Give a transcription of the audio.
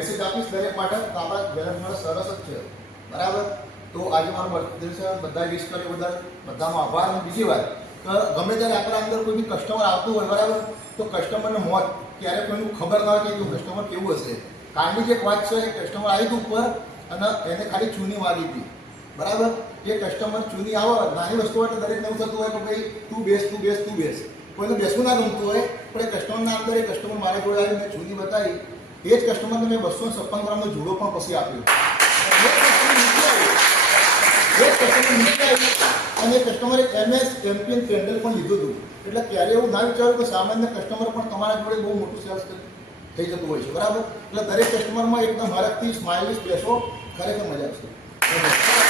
તો આપણા બેલેન્સ મારે સરસ જ છે બરાબર? તો આજે મારો બર્થડે છે, બધા વિશ કરે બધા, બધાનો આભાર. અને બીજી વાત કે ગમે ત્યારે આપણા અંદર કોઈ બી કસ્ટમર આવતું હોય, બરાબર? તો કસ્ટમરને મોત, ક્યારેક કોઈનું ખબર ના હોય કે કસ્ટમર કેવું હશે. કાલની જે એક વાત છે, એ કસ્ટમર આવી હતું ઉપર અને એને ખાલી ચૂની વાગી હતી. બરાબર? એ કસ્ટમર ચૂની આવે, નાની વસ્તુ હોય તો દરેકને એવું થતું હોય કે ભાઈ, તું બેસ તું બેસ તું બેસ. કોઈને બેસવું ના ગમતું હોય, પણ એ કસ્ટમરના અંદર એ કસ્ટમર મારા જોડે આવીને ચૂની બતાવી એ જ કસ્ટમરને મેં બસો છપ્પન ગ્રામનો જુડો પણ પછી આપ્યો. એ જ નીચે અને કસ્ટમરે એમએસ ચેમ્પિયન પેન્ડલ પણ લીધું હતું. એટલે ક્યારે એવું ના વિચાર્યું કે સામાન્ય કસ્ટમર પણ તમારા જોડે બહુ મોટું સેલ્સ થઈ જતું હોય છે. બરાબર? એટલે દરેક કસ્ટમરમાં એકદમ હરખથી સ્માઇલિશ બેસો ખરેખર મજા આવશે